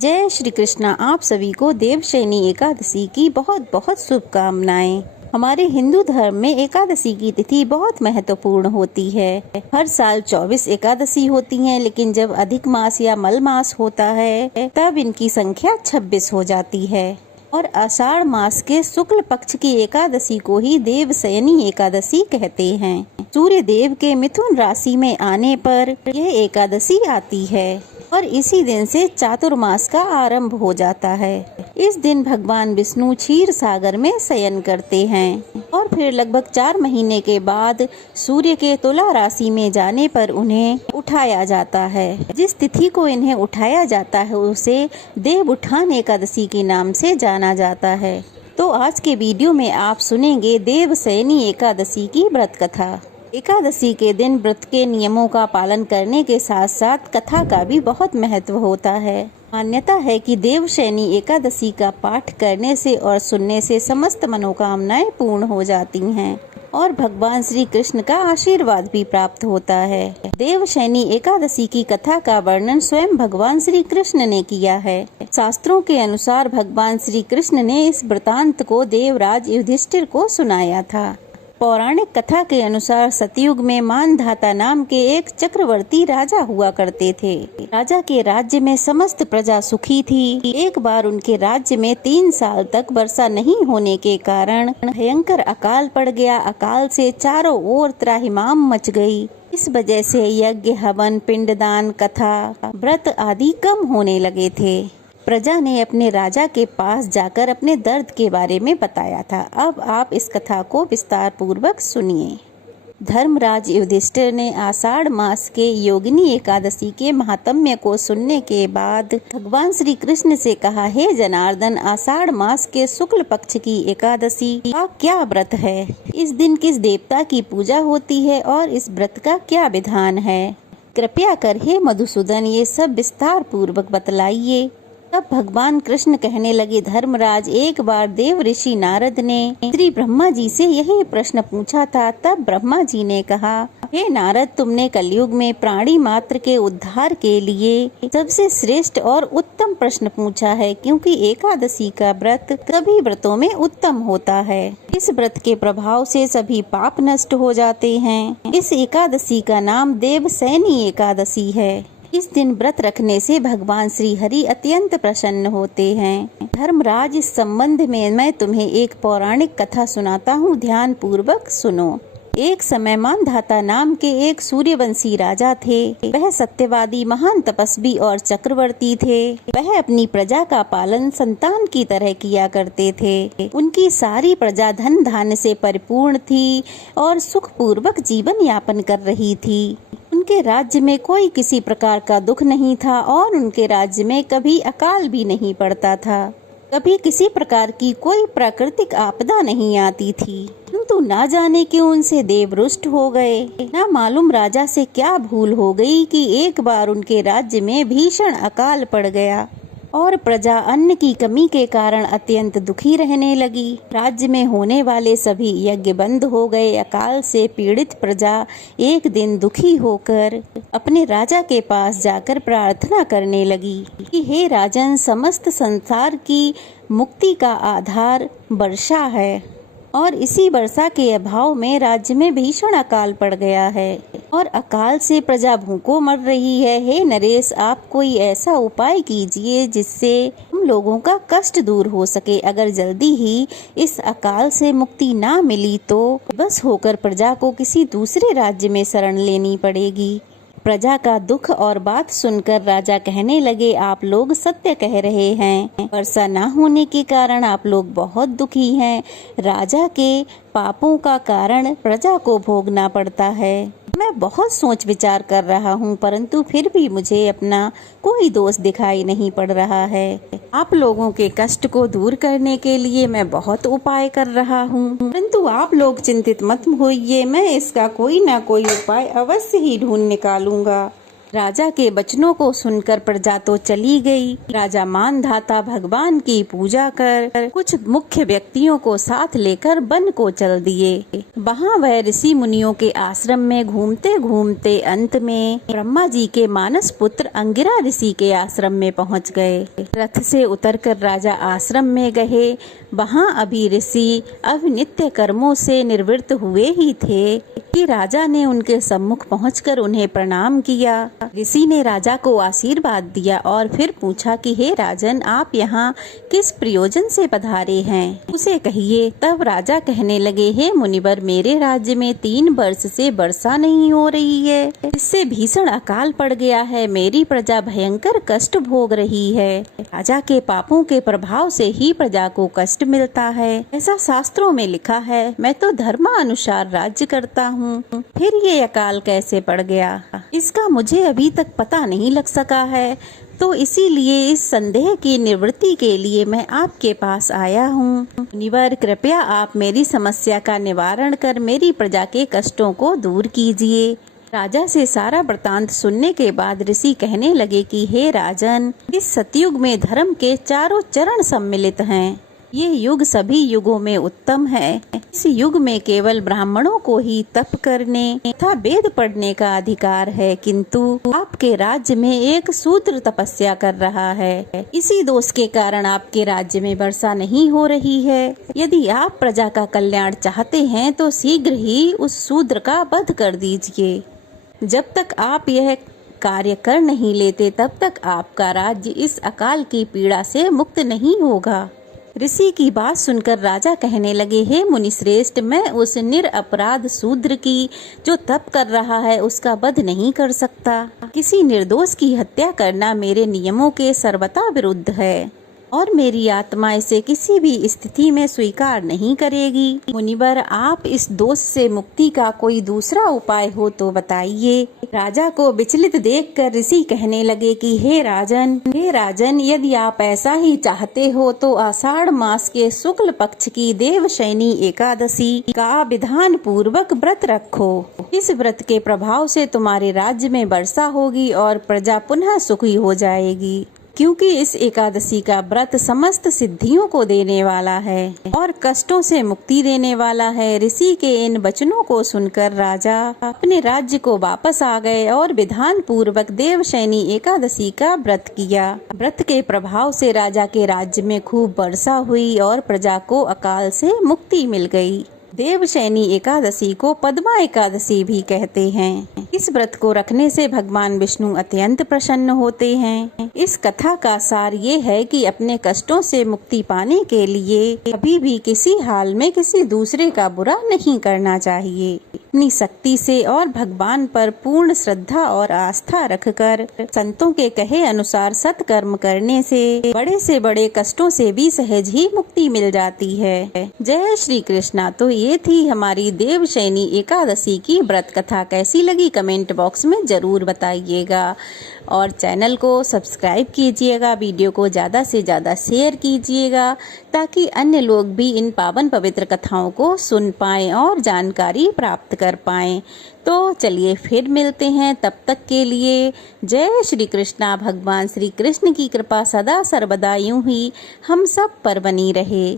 जय श्री कृष्णा। आप सभी को देवशयनी एकादशी की बहुत बहुत शुभकामनाएं। हमारे हिंदू धर्म में एकादशी की तिथि बहुत महत्वपूर्ण होती है। हर साल 24 एकादशी होती हैं, लेकिन जब अधिक मास या मल मास होता है तब इनकी संख्या 26 हो जाती है। और आषाढ़ मास के शुक्ल पक्ष की एकादशी को ही देवशयनी एकादशी कहते हैं। सूर्य देव के मिथुन राशि में आने पर यह एकादशी आती है और इसी दिन से चातुर्मास का आरंभ हो जाता है। इस दिन भगवान विष्णु क्षीर सागर में शयन करते हैं और फिर लगभग 4 महीने के बाद सूर्य के तुला राशि में जाने पर उन्हें उठाया जाता है। जिस तिथि को इन्हें उठाया जाता है उसे देव उत्थान एकादशी के नाम से जाना जाता है। तो आज के वीडियो में आप सुनेंगे देवशयनी एकादशी की व्रत कथा। एकादशी के दिन व्रत के नियमों का पालन करने के साथ साथ कथा का भी बहुत महत्व होता है। मान्यता है कि देवशयनी एकादशी का पाठ करने से और सुनने से समस्त मनोकामनाएं पूर्ण हो जाती हैं और भगवान श्री कृष्ण का आशीर्वाद भी प्राप्त होता है। देवशयनी एकादशी की कथा का वर्णन स्वयं भगवान श्री कृष्ण ने किया है। शास्त्रों के अनुसार भगवान श्री कृष्ण ने इस वृतांत को देवराज युधिष्ठिर को सुनाया था। पौराणिक कथा के अनुसार सतयुग में मानधाता नाम के एक चक्रवर्ती राजा हुआ करते थे। राजा के राज्य में समस्त प्रजा सुखी थी। एक बार उनके राज्य में 3 साल तक वर्षा नहीं होने के कारण भयंकर अकाल पड़ गया। अकाल से चारों ओर त्राहिमाम मच गई। इस वजह से यज्ञ, हवन, पिंडदान, कथा, व्रत आदि कम होने लगे थे। प्रजा ने अपने राजा के पास जाकर अपने दर्द के बारे में बताया था। अब आप इस कथा को विस्तार पूर्वक सुनिए। धर्मराज युधिष्ठिर ने आषाढ़ मास के योगिनी एकादशी के महात्म्य को सुनने के बाद भगवान श्री कृष्ण से कहा, हे जनार्दन, आषाढ़ मास के शुक्ल पक्ष की एकादशी का क्या व्रत है? इस दिन किस देवता की पूजा होती है और इस व्रत का क्या विधान है? कृपया कर हे मधुसूदन ये सब विस्तार पूर्वक बतलाइए। तब भगवान कृष्ण कहने लगे, धर्मराज, एक बार देव ऋषि नारद ने श्री ब्रह्मा जी से यही प्रश्न पूछा था। तब ब्रह्मा जी ने कहा, हे नारद, तुमने कलयुग में प्राणी मात्र के उद्धार के लिए सबसे श्रेष्ठ और उत्तम प्रश्न पूछा है, क्योंकि एकादशी का व्रत सभी व्रतों में उत्तम होता है। इस व्रत के प्रभाव से सभी पाप नष्ट हो जाते हैं। इस एकादशी का नाम देवशयनी एकादशी है। इस दिन व्रत रखने से भगवान श्री हरि अत्यंत प्रसन्न होते हैं। धर्मराज, इस संबंध में मैं तुम्हें एक पौराणिक कथा सुनाता हूँ, ध्यान पूर्वक सुनो। एक समय मानधाता नाम के एक सूर्यवंशी राजा थे। वह सत्यवादी, महान तपस्वी और चक्रवर्ती थे। वह अपनी प्रजा का पालन संतान की तरह किया करते थे। उनकी सारी प्रजा धन धान्य से परिपूर्ण थी और सुख पूर्वक जीवन यापन कर रही थी। उनके राज्य में कोई किसी प्रकार का दुख नहीं था और उनके राज्य में कभी अकाल भी नहीं पड़ता था। कभी किसी प्रकार की कोई प्राकृतिक आपदा नहीं आती थी। किंतु ना जाने क्यों उनसे देव रुष्ट हो गए। ना मालूम राजा से क्या भूल हो गई कि एक बार उनके राज्य में भीषण अकाल पड़ गया और प्रजा अन्न की कमी के कारण अत्यंत दुखी रहने लगी। राज्य में होने वाले सभी यज्ञ बंद हो गए। अकाल से पीड़ित प्रजा एक दिन दुखी होकर अपने राजा के पास जाकर प्रार्थना करने लगी कि हे राजन, समस्त संसार की मुक्ति का आधार वर्षा है और इसी वर्षा के अभाव में राज्य में भीषण अकाल पड़ गया है और अकाल से प्रजा भूखों मर रही है। हे नरेश, आप कोई ऐसा उपाय कीजिए जिससे हम लोगों का कष्ट दूर हो सके। अगर जल्दी ही इस अकाल से मुक्ति ना मिली तो बस होकर प्रजा को किसी दूसरे राज्य में शरण लेनी पड़ेगी। प्रजा का दुख और बात सुनकर राजा कहने लगे, आप लोग सत्य कह रहे हैं। वर्षा न होने के कारण आप लोग बहुत दुखी हैं। राजा के पापों का कारण प्रजा को भोगना पड़ता है। मैं बहुत सोच विचार कर रहा हूँ, परंतु फिर भी मुझे अपना कोई दोष दिखाई नहीं पड़ रहा है। आप लोगों के कष्ट को दूर करने के लिए मैं बहुत उपाय कर रहा हूँ, परंतु आप लोग चिंतित मत होइए, मैं इसका कोई ना कोई उपाय अवश्य ही ढूंढ निकालूंगा। राजा के वचनों को सुनकर प्रजा तो चली गई। राजा मानधाता भगवान की पूजा कर कुछ मुख्य व्यक्तियों को साथ लेकर वन को चल दिए। वहाँ वह ऋषि मुनियों के आश्रम में घूमते घूमते अंत में ब्रह्मा जी के मानस पुत्र अंगिरा ऋषि के आश्रम में पहुँच गए। रथ से उतरकर राजा आश्रम में गए। वहाँ अभी ऋषि अब नित्य कर्मों से निवृत्त हुए ही थे कि राजा ने उनके सम्मुख पहुंचकर उन्हें प्रणाम किया। ऋषि ने राजा को आशीर्वाद दिया और फिर पूछा कि हे राजन, आप यहाँ किस प्रयोजन से पधारे हैं, उसे कहिए। तब राजा कहने लगे, हे मुनिवर, मेरे राज्य में 3 वर्ष से वर्षा नहीं हो रही है, इससे भीषण अकाल पड़ गया है। मेरी प्रजा भयंकर कष्ट भोग रही है। राजा के पापों के प्रभाव से ही प्रजा को कष्ट मिलता है, ऐसा शास्त्रों में लिखा है। मैं तो धर्मानुसार राज्य करता हूँ, फिर ये अकाल कैसे पड़ गया, इसका मुझे अभी तक पता नहीं लग सका है। तो इसीलिए इस संदेह की निवृत्ति के लिए मैं आपके पास आया हूँ। मुनिवर, कृपया आप मेरी समस्या का निवारण कर मेरी प्रजा के कष्टों को दूर कीजिए। राजा से सारा वृतांत सुनने के बाद ऋषि कहने लगे कि हे राजन, इस सतयुग में धर्म के चारों चरण सम्मिलित हैं। ये युग सभी युगों में उत्तम है। इस युग में केवल ब्राह्मणों को ही तप करने तथा वेद पढ़ने का अधिकार है, किंतु आपके राज्य में एक शूद्र तपस्या कर रहा है। इसी दोष के कारण आपके राज्य में वर्षा नहीं हो रही है। यदि आप प्रजा का कल्याण चाहते हैं तो शीघ्र ही उस शूद्र का वध कर दीजिए। जब तक आप यह कार्य कर नहीं लेते तब तक आपका राज्य इस अकाल की पीड़ा से मुक्त नहीं होगा। ऋषि की बात सुनकर राजा कहने लगे, हे मुनिश्रेष्ठ, मैं उस निरपराध शूद्र की जो तप कर रहा है उसका वध नहीं कर सकता। किसी निर्दोष की हत्या करना मेरे नियमों के सर्वथा विरुद्ध है और मेरी आत्मा इसे किसी भी स्थिति में स्वीकार नहीं करेगी। मुनिवर, आप इस दोष से मुक्ति का कोई दूसरा उपाय हो तो बताइए। राजा को विचलित देखकर ऋषि कहने लगे कि हे राजन, यदि आप ऐसा ही चाहते हो तो आषाढ़ मास के शुक्ल पक्ष की देवशयनी एकादशी का विधान पूर्वक व्रत रखो। इस व्रत के प्रभाव से तुम्हारे राज्य में वर्षा होगी और प्रजा पुनः सुखी हो जाएगी, क्योंकि इस एकादशी का व्रत समस्त सिद्धियों को देने वाला है और कष्टों से मुक्ति देने वाला है। ऋषि के इन वचनों को सुनकर राजा अपने राज्य को वापस आ गए और विधान पूर्वक देवशयनी एकादशी का व्रत किया। व्रत के प्रभाव से राजा के राज्य में खूब वर्षा हुई और प्रजा को अकाल से मुक्ति मिल गई। देवशयनी एकादशी को पद्मा एकादशी भी कहते हैं। इस व्रत को रखने से भगवान विष्णु अत्यंत प्रसन्न होते हैं। इस कथा का सार ये है कि अपने कष्टों से मुक्ति पाने के लिए कभी भी किसी हाल में किसी दूसरे का बुरा नहीं करना चाहिए। अपनी शक्ति से और भगवान पर पूर्ण श्रद्धा और आस्था रखकर संतों के कहे अनुसार सत्कर्म करने से बड़े कष्टों से भी सहज ही मुक्ति मिल जाती है। जय श्री कृष्णा। तो ये थी हमारी देवशयनी एकादशी की व्रत कथा। कैसी लगी कमेंट बॉक्स में जरूर बताइएगा और चैनल को सब्सक्राइब कीजिएगा, वीडियो को ज़्यादा से ज़्यादा शेयर कीजिएगा ताकि अन्य लोग भी इन पावन पवित्र कथाओं को सुन पाएं और जानकारी प्राप्त कर पाएं। तो चलिए फिर मिलते हैं, तब तक के लिए जय श्री कृष्णा। भगवान श्री कृष्ण की कृपा सदा सर्वदा यूं ही हम सब पर बनी रहे।